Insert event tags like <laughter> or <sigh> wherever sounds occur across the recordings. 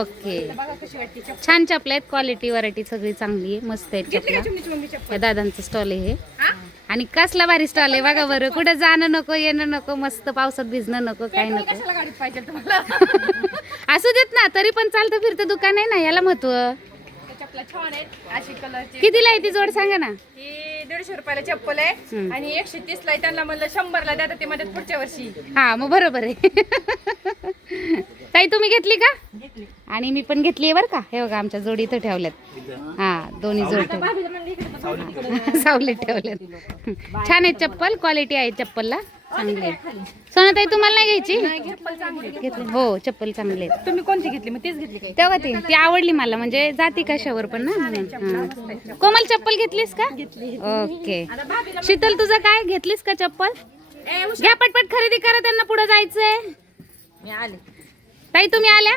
Okay. छान चपल आहेत. क्वालिटी व्हरायटी सगळी चांगली आहे. मस्त आहेत चपला. या दादांचं स्टॉल आहे आणि कसला भारी स्टॉल आहे. बघा बरं. कुठं जाणं नको येणं नको मस्त पावसात भिजणं नको काय नको. <laughs> असू देत ना तरी पण चालतं फिरतं दुकान आहे ना याला महत्त्व. कितीला आहे ती जोड सांगा ना. दीडशे रुपयाला चप्पल आहे. आणि एकशे तीस ला. त्यांना म्हणलं शंभरला द्या तर ते मध्ये पुढच्या वर्षी. हा मग बरोबर आहे. <laughs> ताई तुम्ही घेतली का? आणि मी पण घेतली बरं का? हे बघा आमच्या जोडी इथं ठेवल्यात. हा दोन्ही जोड. <laughs> सावलीत ठेवल्यात. छान आहे चप्पल क्वालिटी आहे चप्पलला. चांगली आहे. सोनाताई तुम्हाला नाही घ्यायची? नाही चप्पल चांगली आहे. घेतली. हो चप्पल चांगली आहे. तुम्ही कोणती घेतली? मग तीच घेतली तेव्हा ती. ती आवडली मला म्हणजे जाती कशावर पण ना. म्हणून. हा. कोमल चप्पल घेतलीस का? ओके. शीतल तुझं काय? घेतलीस का चप्पल? घ्या पटपट खरेदी करा त्यांना पुढे जायचंय. मी आले. ताई तुम्ही आल्या?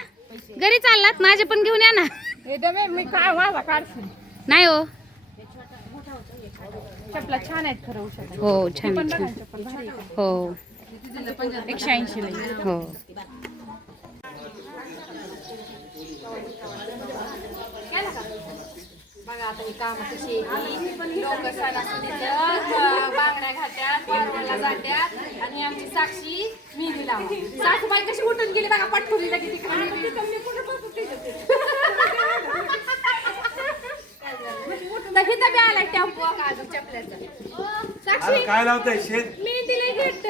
घरी चाललात? माझे पण घेऊन या ना. मी काय माझा काढशील नाही हो. चपला छान आहेत खरं उषा हो छान पण आहे, बघा छान ना चप्पल भारी आहे हो? एकशे ऐंशी हो. बघा आता ही काम कशी लोक सणासुदीचं. बांगड्या घालत्यात वारवाला जात्यात आणि आमची साक्षी मेहंदी लावा सासूबाई कशी उठून गेली बघा पटकुरीला किती आला टेम्पो. चपल्याचा. साक्षी काय लावताय शेत? मेहंदी लय घेत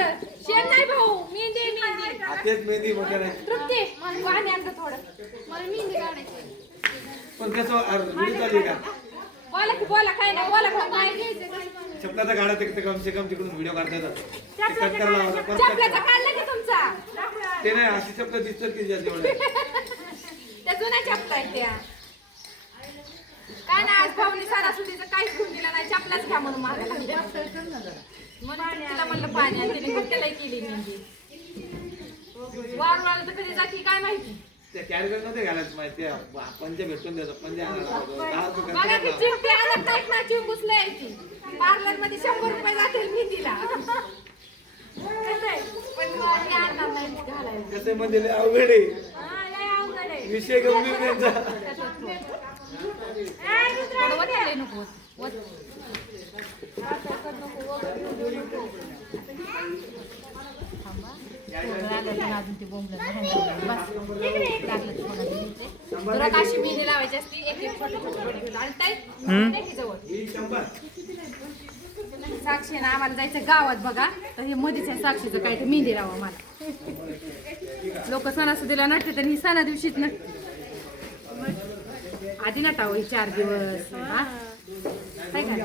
शेण नाही भाऊ मेहंदी मेहंदी. हा, तेच मेहंदी वगैरे. तृप्ती पाणी आणतं थोडं. मला मेहंदी काढायची पण कसं अरे, का बोला की बोला काय नाही बोला काय घ्यायचं शब्दाचा गाडा ते कम से कम तिकडून व्हिडिओ काढता येतात. ते कट करायला लावायचा, परत cut चपल्याचा करा. काढला की तुमचा ते नाही अशी शब्द दिसतात की ज्या त्या जुन्या चपला आहेत त्या. काय नाही आज भाऊनी सणासुदीचं काहीच घेऊन दिलं नाही. चपलाच घ्या म्हणून मागायला लागल्या. म्हणून तिला म्हणलं पाणी आणि तिने कुठल्यालाही केली मेहंदी. वारून आलं तर कधी जाती काय माहिती? त्या कॅरीबॅगमध्ये घालायचं माहिती पंजा भेटून द्यायचं पंजा आणायला लावतो. दहा रुपये बघा खर्च की करा. चिमटी आणत नाहीत ना चिंगूस यायची पार्लरमध्ये शंभर रुपये जातील मेहंदीला कसं आहे? पण मग हे आणणार नाही घालायला कसं म्हणजे लय अवघड आहे हा, लय अवघड आहे. विषय गंभीर <laughs> त्यांचा थोडं वतायला नको वत. तुला काशी मेहंदी लावायची असती एक एक घेऊन आणि. ताई, जवळ. साक्षी ना आम्हाला जायचं गावात बघा. तर हे मध्येच आहे साक्षीचं काय ते मेहंदी लावा मला. लोक सणासुदीला नटते तर ही सणा दिवशीच नट आधी नटावं ही चार दिवस. हा? हाय का?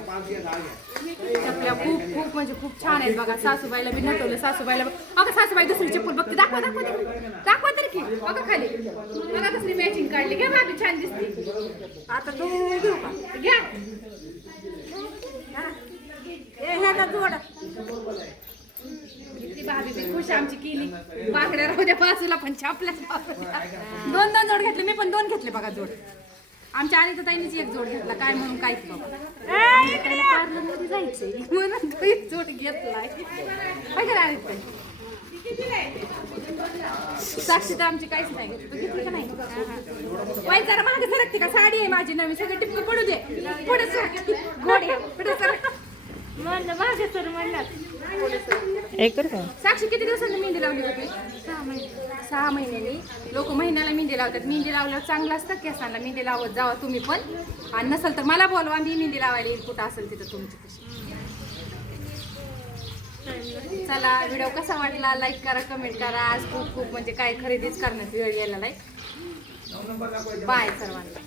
चपल्या खूप खूप म्हणजे खूप छान आहेत बघा. सासूबाईला बी नटवलं सासूबाईला बघ- अगं सासूबाई दुसरी चप्पल बघते. दाखवा दाखवा दाखवा तर की. अगं खाली. बघा कसली मॅचिंग काढली. घ्या भाभी छान दिसते. आता तो घेऊ का? घ्या. भाभी बी खुश आमची केली. बाकड्या राहू द्या बाजूला पण छापल्या. दोन दोन जोड घेतले. मी पण दोन घेतले बघा जोड. आमच्या आणि ताईनीच एक जोड घेतला. काय म्हणून काहीच पार्लरमध्ये जायचंय. म्हणून तो एक जोड घेतलाय. काय करा ताई? साक्षी तर आमची काहीच नाही. तू घेतली का नाही? वाईट जरा मागे सरकते का? साडी आहे माझी नवी. सगळं टिपकं पडू दे. पुढे घोडे म्हणलं मागे सर म्हणलं. साक्षी किती दिवसांनी मेहंदी लावली होती? सहा महिने. सहा महिन्यांनी. लोक महिन्याला मेहंदी लावतात. मेहंदी लावल्यावर चांगलं असतं केसांना मेहंदी लावत जावा तुम्ही पण. आणि नसेल तर मला बोलवा मी मेहंदी लावायला येईल. कुठं असेल तिथं तुमची कशी चला व्हिडिओ कसा वाटला? लाईक करा कमेंट करा. आज खूप खूप म्हणजे काय खरेदीच करण्यात वेळ यायला लाईक बाय सर्वांना.